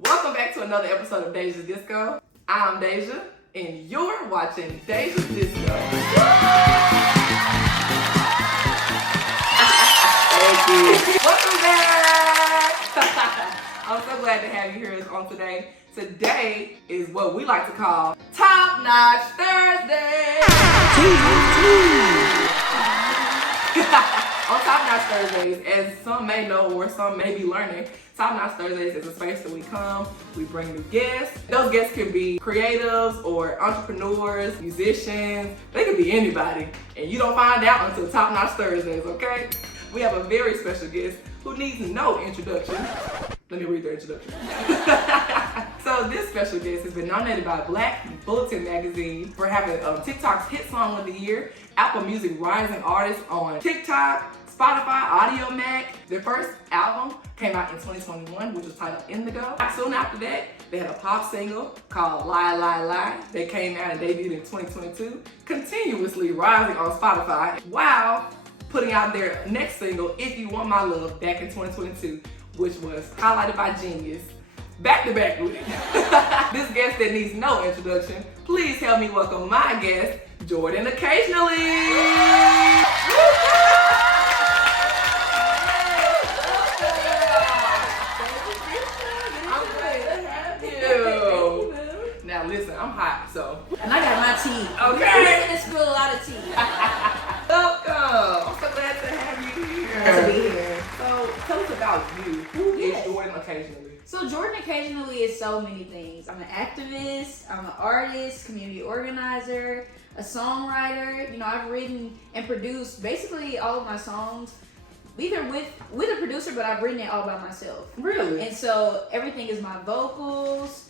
Welcome back to another episode of Deja's Disco. I'm Deja, and you're watching Deja's Disco. Thank you. Welcome back. I'm so glad to have you here on today. Today is what we like to call Top Notch Thursday. On Top Notch Thursdays, as some may know or some may be learning, Top Notch Thursdays is a space that we come, we bring new guests. Those guests can be creatives or entrepreneurs, musicians, they could be anybody. And you don't find out until Top Notch Thursdays, okay? We have a very special guest who needs no introduction. Let me read their introduction. So this special guest has been nominated by Black Bulletin magazine for having TikTok's hit song of the year, Apple Music Rising Artist on TikTok, Spotify, Audio Mac. Their first album came out in 2021, which was titled Indigo. Soon after that, they had a pop single called Lie, Lie, Lie. They came out and debuted in 2022, continuously rising on Spotify, while putting out their next single, If You Want My Love, back in 2022, which was highlighted by Genius. Back to back with it. This guest that needs no introduction, please help me welcome my guest, Jordan Occasionally. Now listen, I'm hot, so. And I got my tea. Okay. I'm gonna spill a lot of tea. Welcome. I'm so glad to have you here. Glad to be here. So tell us about you. Who is Yes. Jordan Occasionally? So Jordan Occasionally is so many things. I'm an activist, I'm an artist, community organizer, a songwriter. You know, I've written and produced basically all of my songs, either with a producer, but I've written it all by myself. Really? And so everything is my vocals.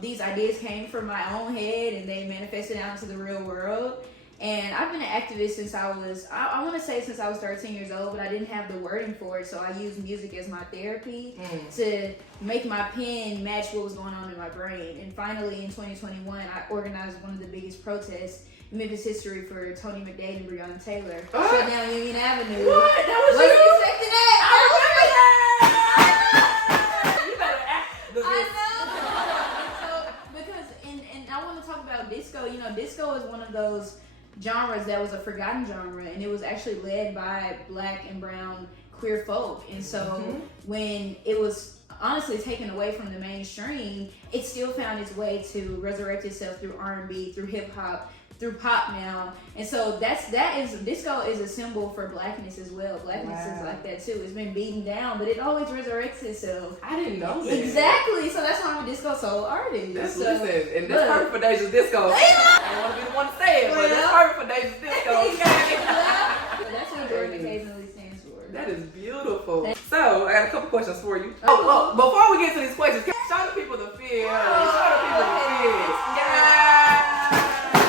These ideas came from my own head and they manifested out into the real world. And I've been an activist since I was 13 years old, but I didn't have the wording for it. So I used music as my therapy to make my pen match what was going on in my brain. And finally in 2021, I organized one of the biggest protests in Memphis history for Tony McDade and Breonna Taylor. Shut down Union Avenue. What? That was Wasn't you? expecting that. I remember that. You better act. I know. So, because and I want to talk about disco. You know, disco is one of those genres that was a forgotten genre, and it was actually led by Black and brown queer folk. And so when it was honestly taken away from the mainstream, it still found its way to resurrect itself through R&B, through hip hop, through pop now. And so disco is a symbol for Blackness as well. Blackness is like that too. It's been beaten down, but it always resurrects itself. I didn't know that. Exactly. So that's why I'm a disco soul artist. Listen, and that's perfect for Deja's Disco. I don't want to be the one to say it, but that's perfect for Deja's Disco. So that's what Jordan Occasionally stands for. That is beautiful. So I got a couple questions for you. Oh, well, before we get to these questions, show the people the feel. Show the people the feel.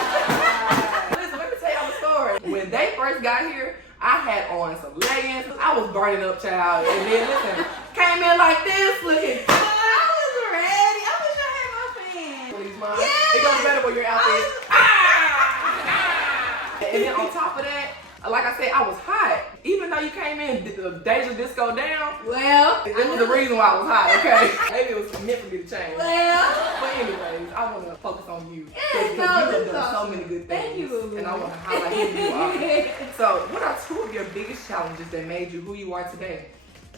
Listen, let me tell y'all the story. When they first got here, I had on some leggings. I was burning up, child. And then listen, came in like this, looking. I was ready. I wish I had my fan. Please, Mom. Yeah. It goes better when you're out there. And then on top of that, like I said, I was hot. Even though you came in Deja Disco down, Well, it was the reason why I was hot, okay? Maybe it was meant for me to change. well. But anyways, I want to focus on you. Yes, Because no, you have that's done so awesome. many good Thank things. you. And I want to highlight who you are. So, what are two of your biggest challenges that made you who you are today?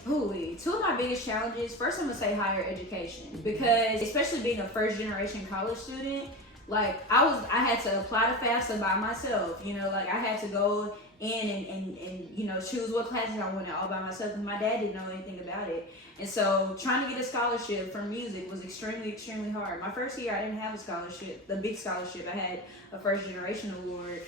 Ooh, two of my biggest challenges, first I'm gonna say higher education, because especially being a first generation college student, like I had to apply to FAFSA by myself, you know, like I had to go in and you know, choose what classes I wanted all by myself, because my dad didn't know anything about it. And so trying to get a scholarship for music was extremely hard. My first year I didn't have a scholarship, the big scholarship. I had a first generation award,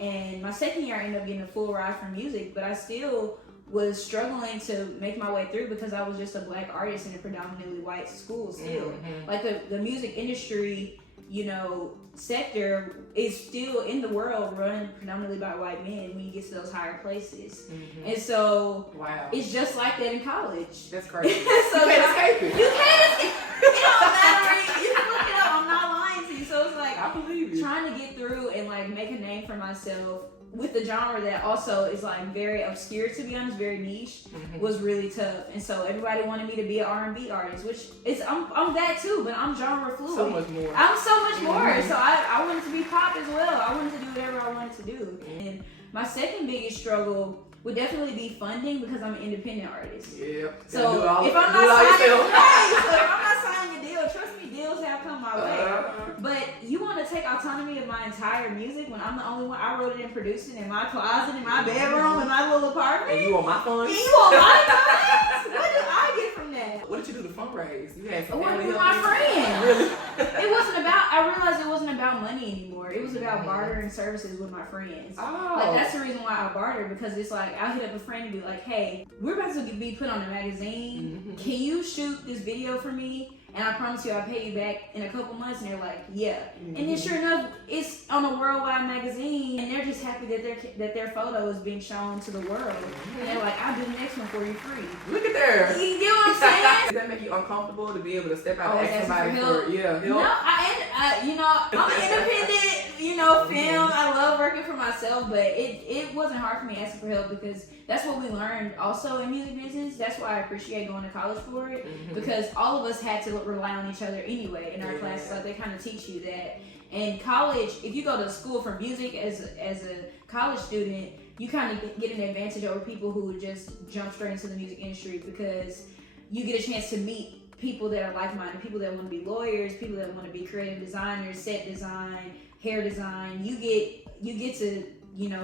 and my second year I ended up getting a full ride for music, but I still was struggling to make my way through because I was just a Black artist in a predominantly white school still. Like the music industry, you know, sector is still in the world run predominantly by white men when you get to those higher places. And so it's just like that in college. That's crazy. So you can't escape it. You can't escape it. It don't matter. You can look it up. I'm not lying to you. So it's like I believe you. trying to get through and like make a name for myself with the genre that also is like very obscure, to be honest, very niche, was really tough. And so everybody wanted me to be an R&B artist, which is I'm that too, but I'm genre fluid. So much more. I'm so much more. So I wanted to be pop as well. I wanted to do whatever I wanted to do. And my second biggest struggle would definitely be funding, because I'm an independent artist. Yeah. So if I'm not signing a deal, trust me, deals have come my way. But you want to take autonomy of my entire music when I'm the only one. I wrote it and produced it in my closet, in my bedroom, in my little apartment. And you want my funds? And you want my funds? What did I get from that? What did you do to fundraise? You had some I family worked with help my you? friend. Really? I realized it wasn't about money anymore. It was about bartering services with my friends. Oh. Like, that's the reason why I barter, because it's like, I'll hit up a friend and be like, hey, we're about to be put on a magazine. Can you shoot this video for me? And I promise you I'll pay you back in a couple months. And they're like, yeah. And then sure enough, it's on a worldwide magazine, and they're just happy that their photo is being shown to the world. And they're like, I'll do the next one for you free. Look at there. You get what I'm saying? Does that make you uncomfortable to be able to step out and ask asking somebody for help? for help? No, I'm an independent, film. I love working for myself, but it wasn't hard for me asking for help, because that's what we learned also in music business. That's why I appreciate going to college for it, because all of us had to rely on each other anyway in our classes. Like, they kind of teach you that. And college, if you go to school for music as a college student, you kind of get an advantage over people who would just jump straight into the music industry, because you get a chance to meet people that are like-minded, people that want to be lawyers, people that want to be creative designers, set design, hair design. You get to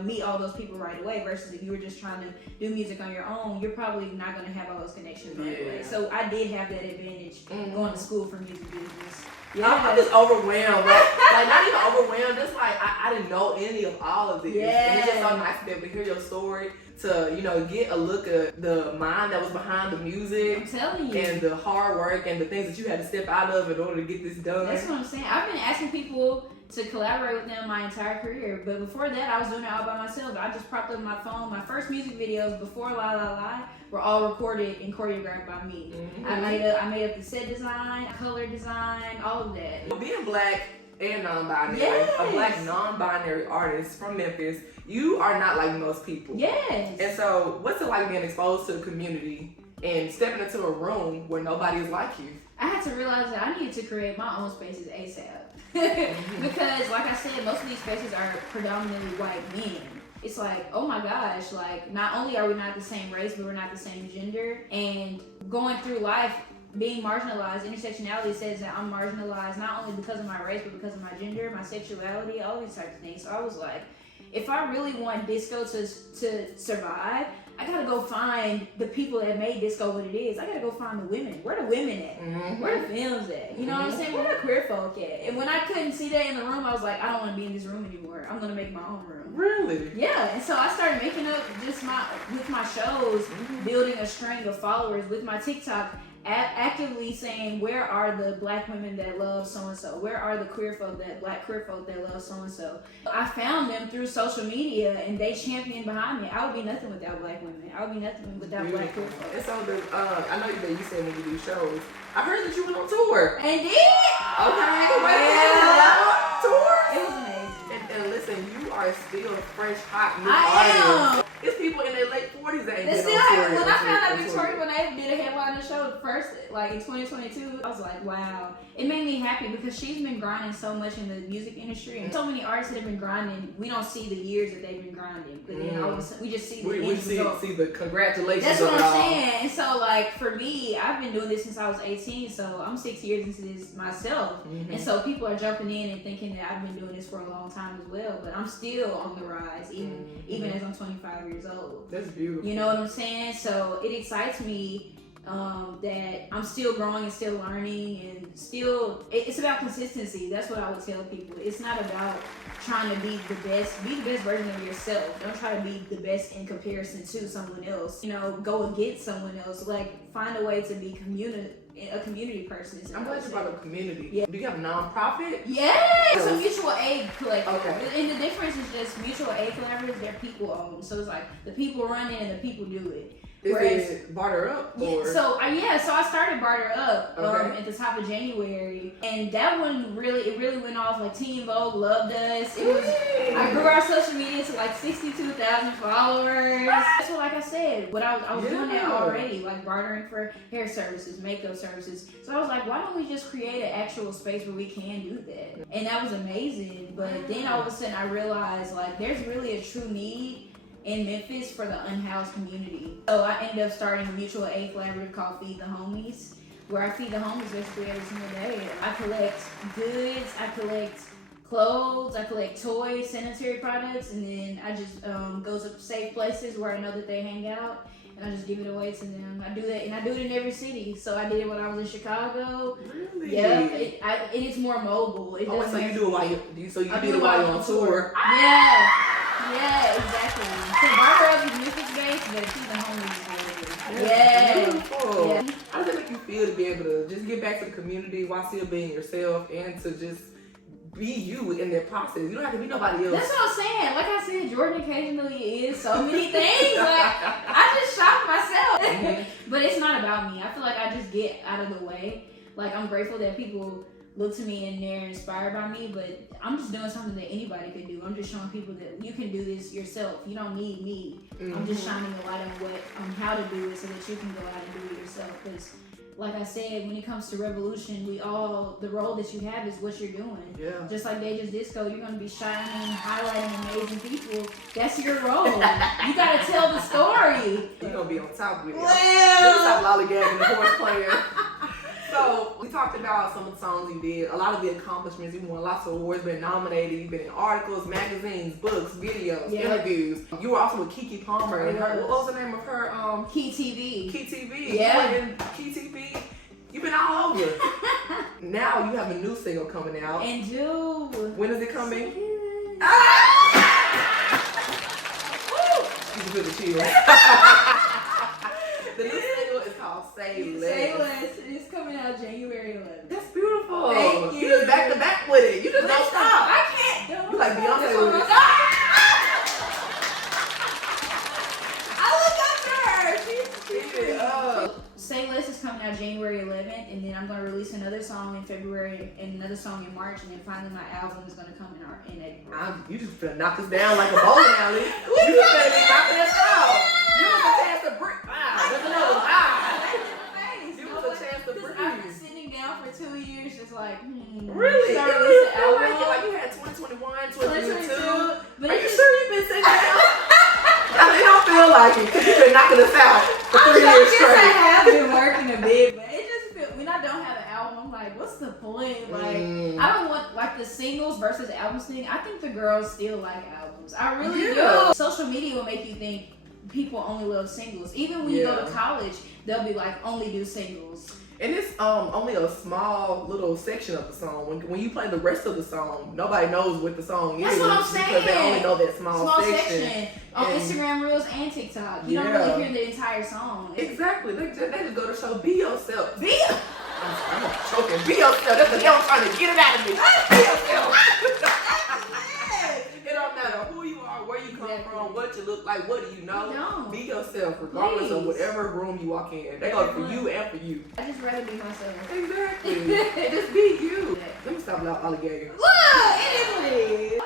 meet all those people right away, versus if you were just trying to do music on your own, you're probably not going to have all those connections right away. So I did have that advantage going to school for music business. Yeah. I'm just overwhelmed. Like, not even overwhelmed, just like I didn't know any of all of this. And it's just so nice to be able to hear your story, to get a look at the mind that was behind the music. I'm telling you. And the hard work and the things that you had to step out of in order to get this done. That's what I'm saying. I've been asking people to collaborate with them my entire career, but before that I was doing it all by myself. I just propped up my phone. My first music videos before La La La were all recorded and choreographed by me. I made up the set design, color design, all of that. Well, being black and non-binary, a black non-binary artist from Memphis, you are not like most people. Yes. And so what's it like being exposed to a community and stepping into a room where nobody is like you? I had to realize that I needed to create my own spaces ASAP. Because, like I said, most of these spaces are predominantly white men. It's like, oh my gosh, like, not only are we not the same race, but we're not the same gender. And going through life, being marginalized, intersectionality says that I'm marginalized not only because of my race, but because of my gender, my sexuality, all these types of things. So I was like, if I really want disco to survive, I gotta go find the people that made disco what it is. I gotta go find the women. Where the women at? Where the films at? You know what I'm saying? Where the queer folk at? And when I couldn't see that in the room, I was like, I don't want to be in this room anymore. I'm gonna make my own room. Really? Yeah. And so I started making up with my shows, building a string of followers with my TikTok. Actively saying, where are the black women that love so-and-so? Where are the black queer folk that love so-and-so? I found them through social media, and they championed behind me. I would be nothing without black women. I would be nothing without black queer folk. And so, I know that you said when you do shows, I heard that you went on tour. And did? Okay, wait, tour? It was amazing. And listen, you are still a fresh, hot new I artist. It's people in their late 40s that ain't been still on tour. when I found out Victoria Monet did a headliner show first, like in 2022, I was like, wow. It made me happy because she's been grinding so much in the music industry, and so many artists that have been grinding. We don't see the years that they've been grinding, but then all of a sudden we just see the we see the congratulations. That's what of it I'm all. saying. And so, like, for me, I've been doing this since I was 18, so I'm 6 years into this myself. And so people are jumping in and thinking that I've been doing this for a long time as well, but I'm still on the rise, even as I'm 25 years old. That's beautiful. You know what I'm saying? So it excites me that I'm still growing and still learning, and still, it's about consistency. That's what I would tell people. It's not about trying to be the best version of yourself. Don't try to be the best in comparison to someone else. Go against someone else. Like, find a way to be a community person. I'm glad you brought up community. Yeah. Do you have a nonprofit? Yes, it's a mutual aid collective. Okay. And the difference is just mutual aid collaboratives, they're people owned. So it's like the people run it and the people do it. Is it Barter Up? Or? So I started Barter Up Okay. at the top of January, and that one really went off. Like Teen Vogue loved us. It was I grew our social media to like 62,000 followers. So like I said, I was doing that already, like bartering for hair services, makeup services. So I was like, why don't we just create an actual space where we can do that? And that was amazing. But then all of a sudden I realized like there's really a true need in Memphis for the unhoused community. So I ended up starting a mutual aid collaborative called Feed the Homies, where I feed the homeless basically every single day. I collect goods, I collect clothes, I collect toys, sanitary products, and then I just go to safe places where I know that they hang out, and I just give it away to them. I do that, and I do it in every city. So I did it when I was in Chicago. Really? Yeah, and it's more mobile. So you do it while you're on tour. Yeah, exactly. So Barber Up is Memphis based, but Feed the Homies is really Yeah. Beautiful. Yeah. How does it make you feel to be able to just get back to the community while still being yourself and to just be you in that process? You don't have to be nobody else. That's what I'm saying. Like I said, Jordan occasionally is so many things. Like I just shock myself. But it's not about me. I feel like I just get out of the way. Like I'm grateful that people look to me and they're inspired by me, but I'm just doing something that anybody could do. I'm just showing people that you can do this yourself. You don't need me. I'm just shining a light on how to do it so that you can go out and do it yourself. Because like I said, when it comes to revolution, the role that you have is what you're doing. Yeah. Just like Deja's Disco, you're going to be shining, highlighting amazing people. That's your role. You got to tell the story. You're going to be on top with it. Well. Stop lollygagging the horse player. So we talked about some of the songs you did, a lot of the accomplishments. You won lots of awards, been nominated, you've been in articles, magazines, books, videos, interviews. You were also with Keke Palmer and her, what was the name of her? Key TV. Key TV. Yeah. And Key TV. You've been all over. Now you have a new single coming out. And June. When is it coming? You can feel the chills. The new single is called Say Less. Say Less. It's coming out January 11th. That's beautiful. Thank you. You just back to back with it. You just don't stop. I can't. You like Beyonce with it. I look up to her. She's Say Less is coming out January 11th, and then I'm going to release another song in February and another song in March, and then finally my album is going to come in April. You just finna knock us down like a bowling alley. You just finna be knocking us out. Give us a chance to breathe. There's another Give us a chance to breathe. I've been sitting down for 2 years just like, Really? should I release an album? Like you had 2021, 2022. But Are you sure you've been sitting down? I mean, it don't feel like it because you've been knocking us out for 3 years straight. I have been working a bit, but it just feels, when I don't have an album, I'm like, what's the point? Like, I don't want like the singles versus albums thing. I think the girls still like albums. I really do. Social media will make you think people only love singles. Even when you go to college, they'll be like, only do singles. And it's only a small little section of the song. When you play the rest of the song, nobody knows what the song is. That's what I'm saying. Because they only know that small section. On Instagram Reels and TikTok. You don't really hear the entire song. Exactly. They just go to show, be yourself. I'm choking. Be yourself. That's the hell I'm trying to get it out of me. Be yourself. It don't matter who you are, where you come from, what you look like, what do you know. Be yourself, regardless of whatever room you walk in. They go for you and for you. I just rather be myself. Exactly. Just be you. Let me stop lollygagging. Look, it is.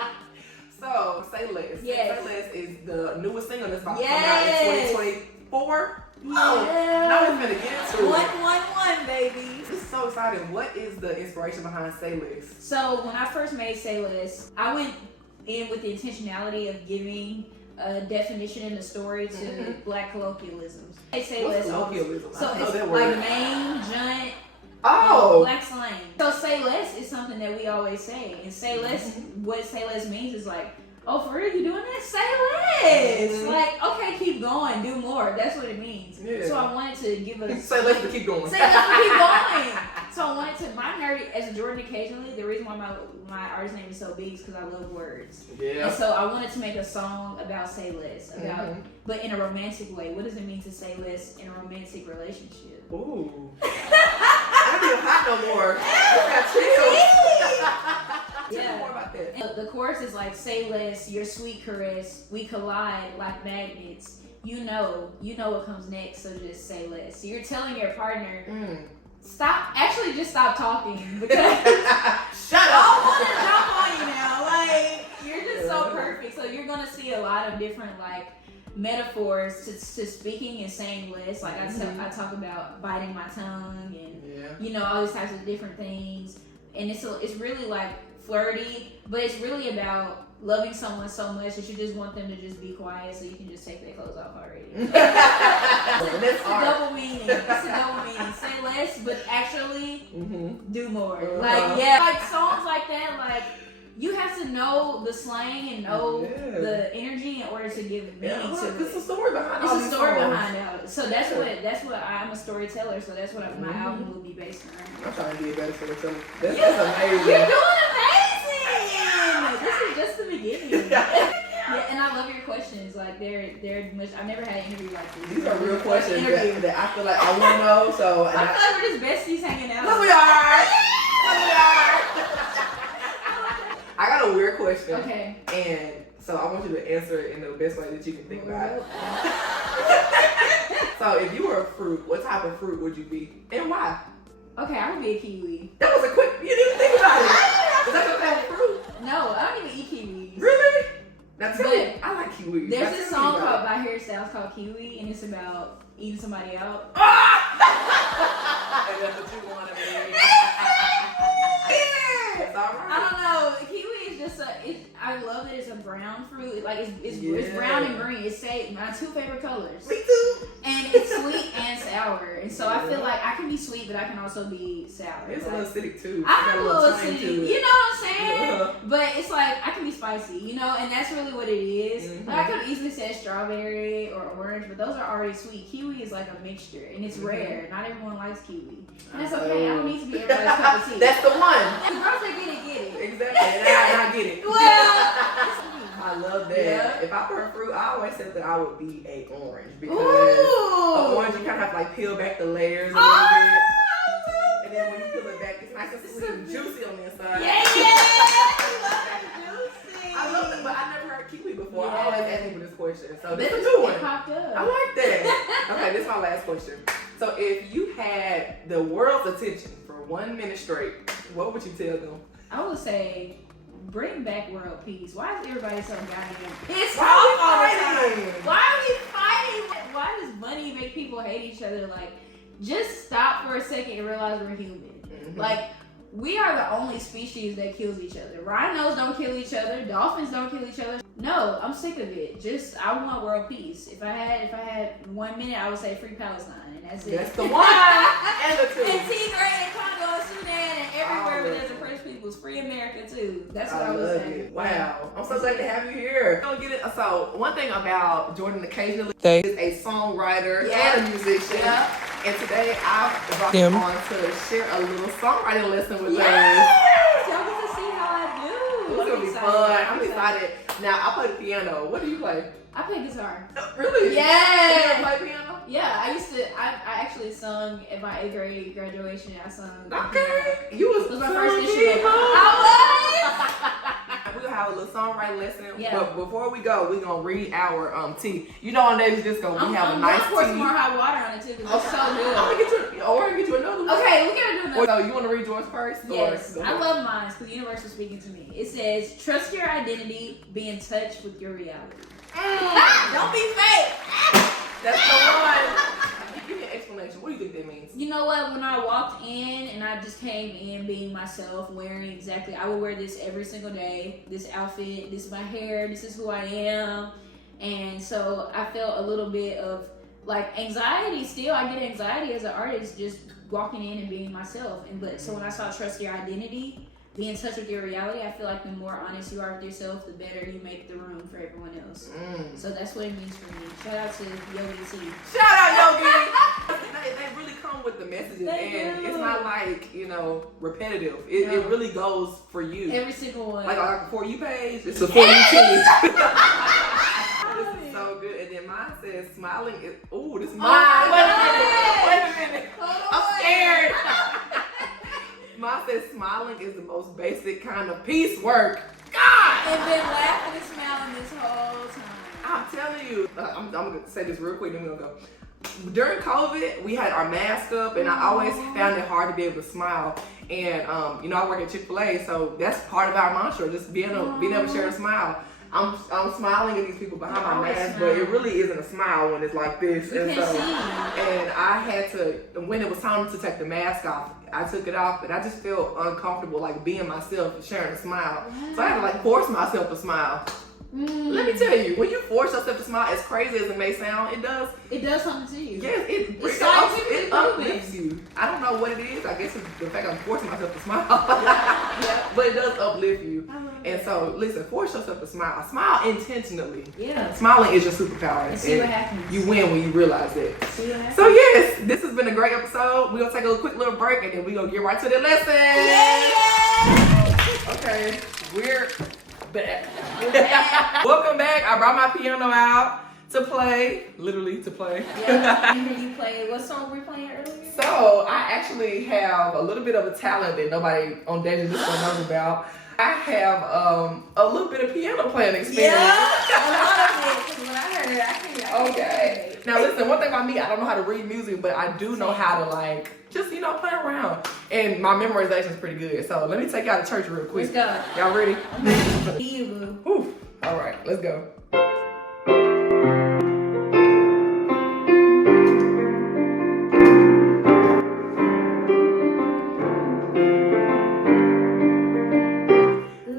So, Say Less. Yes. Say Less is the newest single that's about to come out in 2024. Yeah. Now we're gonna get into it. 111, baby. This is so exciting. What is the inspiration behind Say Less? So when I first made Say Less, I went in with the intentionality of giving a definition in the story to Black colloquialisms. Say What's Less. colloquialism? So I know it's that word. like main, junt, Black slang. So Say Less is something that we always say. And Say Less, what Say Less means is like, oh, for real, you doing that? Say less. Like, okay, keep going, do more. That's what it means. Yeah. So I wanted to give a... Say less to keep going. Say less to keep going. So I wanted to... My nerdy, as a Jordan occasionally, the reason why my artist name is so big is because I love words. Yeah. And so I wanted to make a song about say less. But in a romantic way. What does it mean to say less in a romantic relationship? Ooh. I don't even hot no more. Tell me more about that. The chorus is like, say less, your sweet caress, we collide like magnets. you know what comes next, so just say less. So you're telling your partner, just stop talking because shut up. I want to jump on you now. Like, you're just so perfect. So you're gonna see a lot of different like metaphors to speaking and saying less. Like I talk about biting my tongue and all these types of different things. And it's really like flirty, but it's really about loving someone so much that you just want them to just be quiet so you can just take their clothes off already. It's a double meaning. It's a double meaning. Say less, but actually do more. Like songs like that, like you have to know the slang and know the energy in order to give meaning to it. It's a story behind it. It's a story behind it. So that's what I'm a storyteller. So that's what my album will be based around. I'm trying to be a better storyteller. That's amazing. You're doing amazing. This is just the beginning. And I love your questions. Like they're much. I've never had an interview like this. These are real questions that I feel like I want to know. So I feel like we're just besties hanging out. Look, we are. I got a weird question. Okay. And so I want you to answer it in the best way that you can think about it. So if you were a fruit, what type of fruit would you be? And why? Okay, I would be a kiwi. That was a quick, you didn't even think about it. Is that your favorite fruit? No, I don't even eat kiwis. Really? Now tell me, I like kiwis. There's this song by Harry Styles called Kiwi, and it's about eating somebody out. And that's what you want to be. It's all right. I don't know. Kiwi is just I love that it's a brown fruit. Like it's brown and green. It's my two favorite colors. Me too. And it's sweet and sour. And so I feel like I can be sweet, but I can also be sour. It's a little acidic too. I'm a little acidic. You know what I'm saying? Yeah. But it's like I can be spicy, and that's really what it is. Like I could have easily said strawberry or orange, but those are already sweet. Kiwi is like a mixture, and it's rare. Not everyone likes kiwi. And that's okay. I don't need to be everybody's cup of tea. That's the one. The girls that get it. Exactly. And I get it. Well, I love that. Yeah. If I were a fruit, I always said that I would be a orange because ooh. an orange you kind of have to like peel back the layers a little bit, and then when you peel it back, it's nice and sweet and juicy on the inside. Yeah. I love it, but I never heard kiwi before. Yeah. I always ask people this question, so this is a new one. It popped up. I like that. Okay, this is my last question. So if you had the world's attention for 1 minute straight, what would you tell them? I would say, bring back world peace. Why is everybody so goddamn pissed Why off are all we the fighting? time? Why are we fighting? Why does money make people hate each other? Like, just stop for a second and realize we're human. Like, we are the only species that kills each other. Rhinos don't kill each other. Dolphins don't kill each other. No, I'm sick of it. I want world peace. If I had 1 minute, I would say free Palestine, and that's it. That's the one and the two. And Tigray and Congo and Sudan and everywhere where there's oppressed peoples. Free America too. That's what I would say. Wow. I'm so glad to have you here. So one thing about Jordan occasionally is a songwriter and a musician. Yeah. And today I brought him on to share a little songwriting lesson with us. Y'all get to see how I do. It's gonna be fun. I'm excited. Now I play the piano. What do you play? I play guitar. Really? Yeah. You ever play piano? Yeah, I actually sung at my 8th grade graduation. I sung. Okay. You was my first instrument. I We're gonna have a little songwriting lesson. Yeah. But before we go, we're gonna read our tea. You know, on days just gonna have a nice tea. I'm gonna pour some more hot water on it too, because it's so good. I'm gonna get you another one. Okay, we gotta do another. So you wanna read yours first? Yes, I love mine because the universe is speaking to me. It says, trust your identity, be in touch with your reality. Don't be fake. That's the one. Give me an explanation. What do you think that means? You know what? When I walked in and I just came in being myself, I would wear this every single day. This outfit, this is my hair, this is who I am. And so I felt a little bit of like anxiety still. I get anxiety as an artist just walking in and being myself. So when I saw trust your identity, be in touch with your reality, I feel like the more honest you are with yourself, the better you make the room for everyone else. So that's what it means for me. Shout out to Yogi T. Shout out Yogi! They really come with the messages, and do. it's not like, repetitive. It really goes for you. Every single one. Like a For You page, it's a For You team. This is so good. And then mine says smiling is, this is mine. Wait a minute. I'm scared. Mine says smiling is the most basic kind of piecework. God! And been laughing and smiling this whole time. I'm telling you, I'm gonna say this real quick, then we're gonna go. During COVID, we had our mask up, and I always found it hard to be able to smile. And you know, I work at Chick-fil-A, so that's part of our mantra, just being able to share a smile. I'm smiling at these people behind my mask, but it really isn't a smile when it's like this. And I had to, when it was time to take the mask off, I took it off, and I just felt uncomfortable, like being myself, sharing a smile. So I had to like force myself to smile. Let me tell you, when you force yourself to smile, as crazy as it may sound, it does something to you. Yes, it uplifts you. I don't know what it is. I guess it's the fact I'm forcing myself to smile. But it does uplift you. And so, listen, force yourself to smile. Smile intentionally. Yeah. Smiling is your superpower. And see what happens. You win when you realize that. See what happens. So yes, this has been a great episode. We're gonna take a quick little break, and then we're gonna get right to the lesson. Yeah! Okay, we're back. Welcome back. I brought my piano out to play, literally to play. Yeah, and you played, what song were we playing earlier? So I actually have a little bit of a talent that nobody on Deja knows about. I have a little bit of piano playing experience. Yeah, a lot of it. Because when I heard it, Okay. Now listen, one thing about me, I don't know how to read music, but I do know how to like just play around. And my memorization is pretty good. So let me take y'all to church real quick. Let's go. Y'all ready? You. Whew. All right, let's go.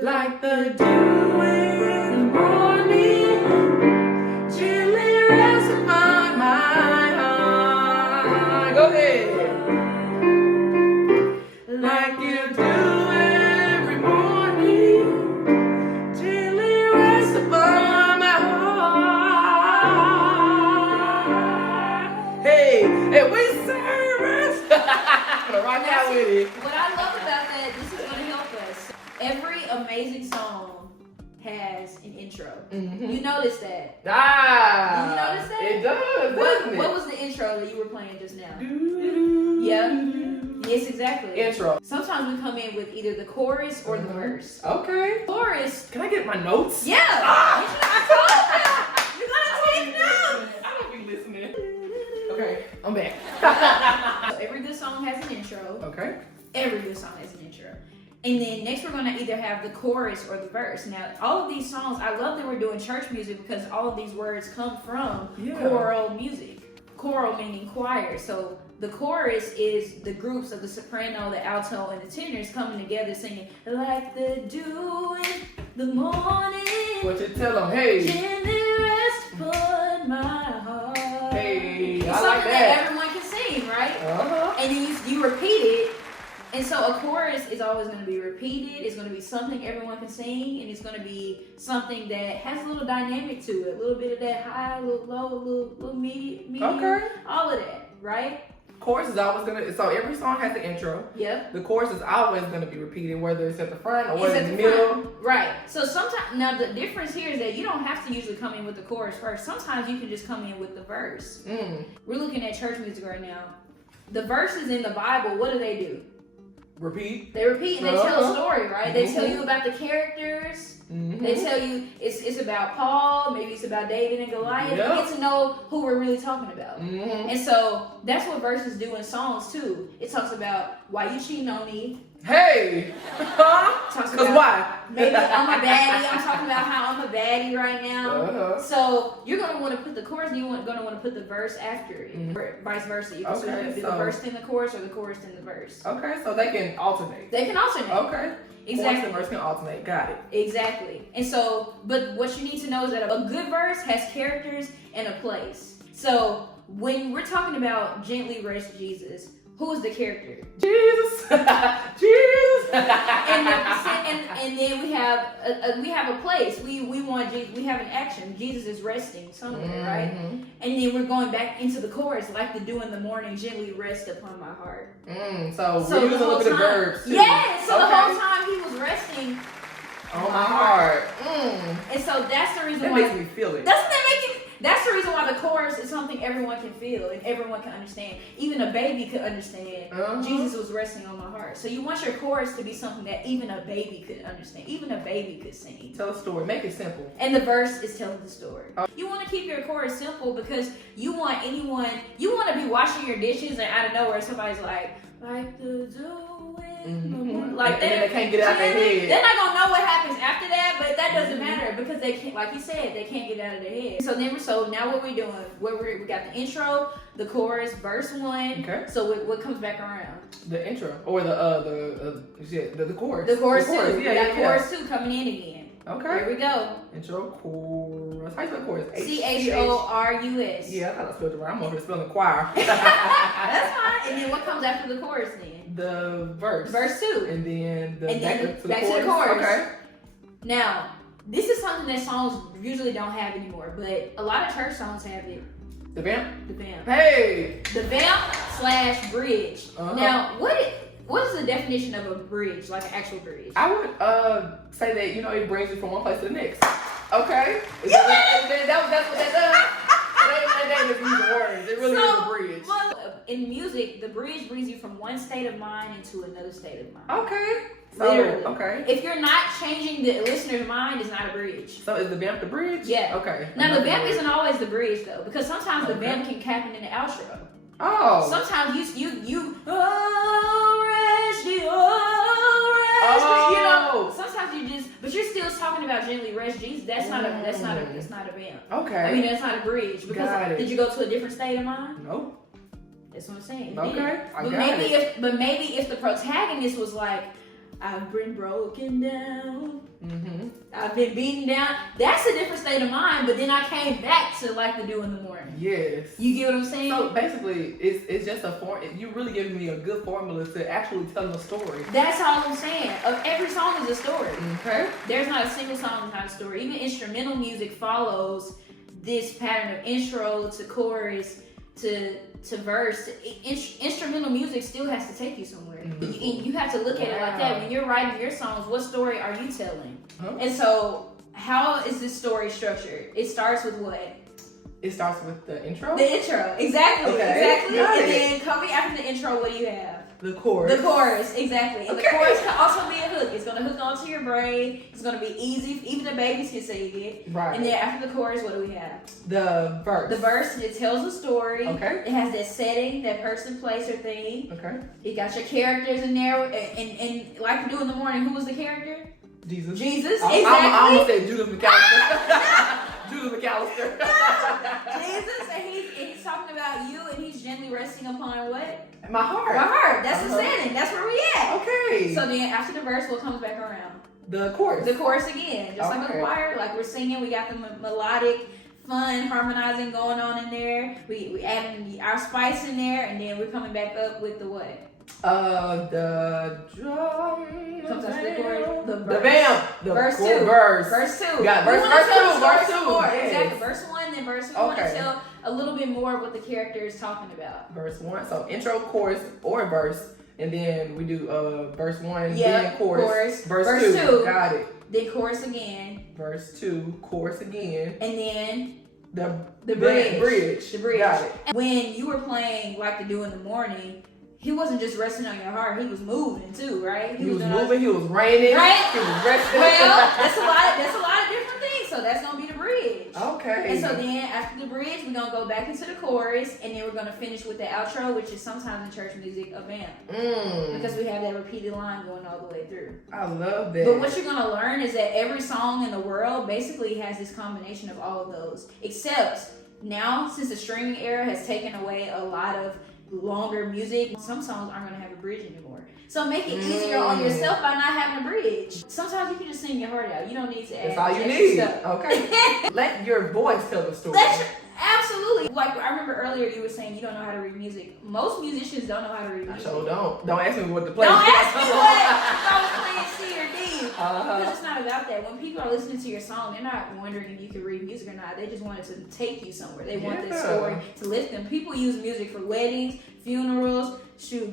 Like the dew in the morning, gently rests upon my heart. Go ahead. Like you do every morning, gently rests upon my heart. Hey, and we service. Right now with it. What I love about that, this is going to help us. Every amazing song has an intro. Mm-hmm. You notice that? Ah. Did you notice that? It does, doesn't it? What was the intro that you were playing just now? Yeah. Yes, exactly. Intro. Sometimes we come in with either the chorus or the verse. Okay. Chorus. Can I get my notes? Yeah. Ah. You gotta take notes. I don't be listening. Okay, I'm back. So every good song has an intro. Okay. Every good song has an intro. And then next we're gonna either have the chorus or the verse. Now, all of these songs, I love that we're doing church music because all of these words come from choral music. Choral meaning choir. So the chorus is the groups of the soprano, the alto, and the tenors coming together singing like the dew in the morning. What you tell them? Hey. Gently rest upon my heart. Hey, It's I something like that everyone can sing, right? Uh-huh. And then you repeat it. And so a chorus is always going to be repeated. It's going to be something everyone can sing, and it's going to be something that has a little dynamic to it. A little bit of that high, a little low, a little medium. Okay. All of that, right? Chorus is always gonna, so every song has the intro. Yep. The chorus is always gonna be repeated, whether it's at the front or whether it's in the middle. Right. So sometimes, now the difference here is that you don't have to usually come in with the chorus first. Sometimes you can just come in with the verse. We're looking at church music right now. The verses in the Bible, what do? Repeat. They repeat and they tell a story, right? They tell you about the characters. They tell you it's about Paul, maybe it's about David and Goliath. You get to know who we're really talking about. And so that's what verses do in songs too. It talks about why you cheating on me. Hey! Because why? Maybe I'm a baddie. I'm talking about how I'm a baddie right now. So you're going to want to put the chorus and you're going to want to put the verse after it. Or vice versa. You can do the verse in the chorus or the chorus in the verse. Okay, so they can alternate. They can alternate. Okay. Exactly. Chorus and verse can alternate. Got it. Exactly. And so, but what you need to know is that a good verse has characters and a place. So when we're talking about gently rest Jesus, who is the character? Jesus. Jesus. and then we have a place. We want Jesus. We have an action. Jesus is resting somewhere, right? And then we're going back into the chorus, like the dew in the morning, gently rest upon my heart. So we're using a little bit of verbs too. Yeah. So the whole time he was resting on my heart. And so that's the reason that why. That makes me feel it. Doesn't that make you? that's the reason why the chorus is something everyone can feel and everyone can understand. Even a baby could understand. Jesus was resting on my heart. So you want your chorus to be something that even a baby could understand. Even a baby could sing. Tell a story. Make it simple. And the verse is telling the story. You want to keep your chorus simple because you want to be washing your dishes and out of nowhere somebody's like the dew in the morning. Like and they can't get out their head. They're not gonna know what happens after that, but that doesn't matter because they can't, like you said, they can't get out of their head. So now what we're doing? We got the intro, the chorus, verse 1. Okay. So what comes back around? The intro or the chorus. The chorus too. Yeah, we got chorus 2 coming in again. Okay. Here we go. Intro, chorus. How you spell chorus? CHORUS. Yeah, I thought I spelled it right. I'm over here spelling choir. That's fine. And then what comes after the chorus then? The verse. Verse 2. And then back to the chorus. Okay. Now, this is something that songs usually don't have anymore, but a lot of church songs have it. The vamp? The vamp. Hey! The vamp / bridge. Now, what is the definition of a bridge, like an actual bridge? I would say that, it brings you from one place to the next. Okay? That's what that does. That ain't just using words. It really is a bridge. Well, in music, the bridge brings you from one state of mind into another state of mind. Okay. Literally. Okay. If you're not changing the listener's mind, it's not a bridge. So is the vamp the bridge? Yeah. Okay. Now, the vamp isn't always the bridge, though, because sometimes the vamp can happen in the outro. Oh. Sometimes you sometimes you just, but you're still talking about gently rest Jesus. That's not a vamp. Okay. I mean, that's not a bridge. Because did you go to a different state of mind? No. That's what I'm saying. Okay. But maybe if the protagonist was like, I've been broken down. I've been beaten down. That's a different state of mind. But then I came back to like the dew in the morning. Yes. You get what I'm saying? So basically, it's just a form. You really giving me a good formula to actually tell a story. That's all I'm saying. Every song is a story. Okay. There's not a single song that's not a story. Even instrumental music follows this pattern of intro to chorus to verse. Instrumental music still has to take you somewhere. You have to look at it like that. When you're writing your songs, what story are you telling? And so, how is this story structured? It starts with what? It starts with the intro? The intro. Exactly. Okay. Exactly. Got And it. then coming after the intro, what do you have? The chorus. The chorus, exactly. And Okay. the chorus can also be a hook. It's gonna hook onto your brain. It's gonna be easy. Even the babies can sing it. Right. And then after the chorus, what do we have? The verse. The verse, it tells a story. Okay. It has that setting, that person, place, or thing. Okay. You got your characters in there. And like we do in the morning, who was the character? Jesus. Exactly. I almost said Judas McAllister. Judas McAllister. Jesus, and he's talking about you, and he's gently resting upon what? My heart. My heart. That's the setting. That's where we at. Okay. So then after the verse, what comes back around? The chorus. The chorus again. Just like a Okay. choir, like we're singing, we got the melodic, fun, harmonizing going on in there. We adding our spice in there, and then we're coming back up with the what? The drum. Comes after the chorus. The vamp. The verse chorus. 2. Verse 2. We got We verse wanna tell 2. the story Verse 2. some more. Yes. Exactly. Verse 1, then verse 2. We want to Okay. tell a little bit more of what the character is talking about. Verse 1. So intro, chorus, or verse. And then we do verse 1, then chorus. Verse 2. Got it. Then chorus again. Verse 2, chorus again. And then The bridge. The bridge. Got it. When you were playing like the dew in the morning, he wasn't just resting on your heart, he was moving too, right? He was moving, he was raining, right? He was resting. Well, that's a lot of different things. So that's gonna be the bridge. Okay. And so then after the bridge, we're gonna go back into the chorus, and then we're gonna finish with the outro, which is sometimes in church music a vamp. Because we have that repeated line going all the way through. I love that. But what you're gonna learn is that every song in the world basically has this combination of all of those. Except now, since the streaming era has taken away a lot of longer music, some songs aren't gonna have a bridge anymore. So make it easier on yourself by not having a bridge. Sometimes you can just sing your heart out. You don't need to add. That's all you extra need. stuff. Okay. Let your voice tell the story. Absolutely. Like I remember earlier you were saying you don't know how to read music. Most musicians don't know how to read music. I sure don't. Don't ask me what to play. Don't ask me what if I was playing C or D. Uh-huh. Because it's not about that. When people are listening to your song, they're not wondering if you can read music or not. They just want it to take you somewhere. They want the story to lift them. People use music for weddings, funerals,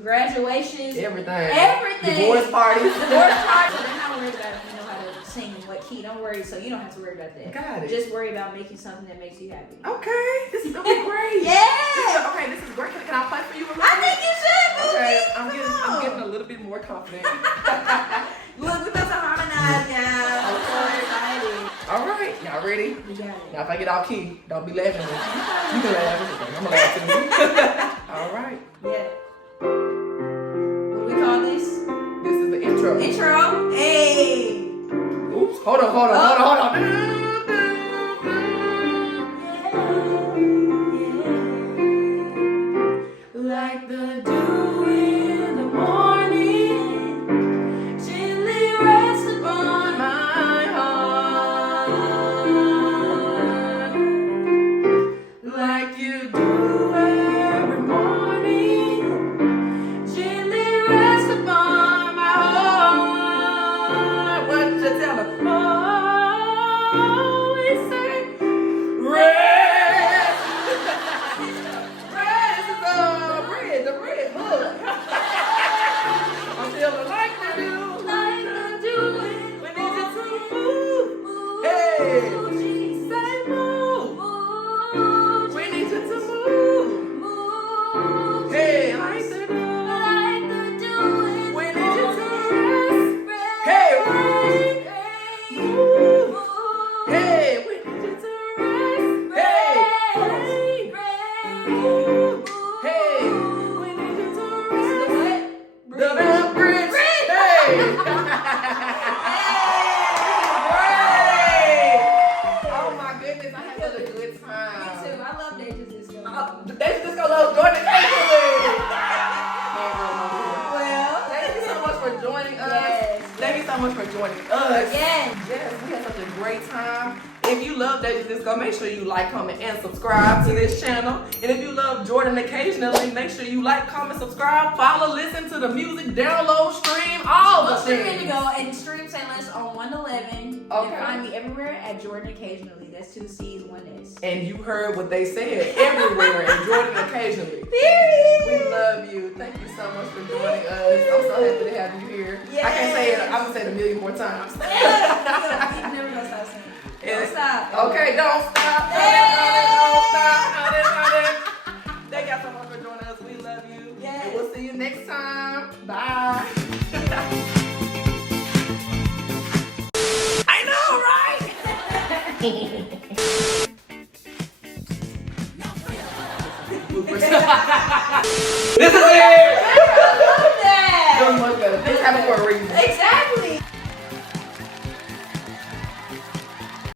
graduations. Everything. Everything. Divorce parties. So they're not worried about if you know how to sing in what key. Don't worry. So you don't have to worry about that. Got it. Just worry about making something that makes you happy. Okay, this is gonna be great. Yeah. Okay, this is great. Can I play for you a little I bit? think you should. Okay, Boogie. I'm getting a little bit more confident. Look, we about to harmonize, y'all. I'm so excited. All right, y'all ready? We got it. Now, if I get off key, don't be laughing at me. You can laugh. I'm gonna laugh too. All right. Yeah. What do we call this? This is the intro. Intro. Hey. Oops. Hold on. Like the dew in the morning, gently rest upon my heart. Like you do every morning, gently rest upon my heart. What you tell them? Oh, we say, rest. Rest is the bread hook. I'm feeling like the dew. Like the dew. We need you to move. Hey. Say move. We need you to move. Hey, like the dew. We need you to rest. Hey, move. Hey, we need you to rest. Hey, move. Hey, we need you to rest. The bell bridge. Hey. Great. Oh my goodness, I had such a good time. Me too. I love Deja's Disco. They just gonna love Jordan Casey. Well, Thank you so much for joining us. Yes. Thank you so much for joining us. Yes. Yes, we had such a great time. If you love Deja Disco, make sure you like, comment, and subscribe to this channel. And if you love Jordan occasionally, make sure you like, comment, subscribe, follow, listen to the music, download, stream, all the Stream things. Indigo and stream Taylor's on 111. Okay. And find me everywhere at Jordan Occasionally. That's 2 C's, 1 S. And you heard what they said, everywhere, and Jordan occasionally. Period. We love you. Thank you so much for joining us. I'm so happy to have you here. Yes. I can't say it. I'm going to say it a million more times. You're never gonna stop singing. Don't stop. Okay, don't stop. Hey. Don't stop. Thank y'all so much for joining us. We love you. Yes. And we'll see you next time. Bye. I know, right? This is it. I love that. Doing much better. This happened for a reason. Exactly.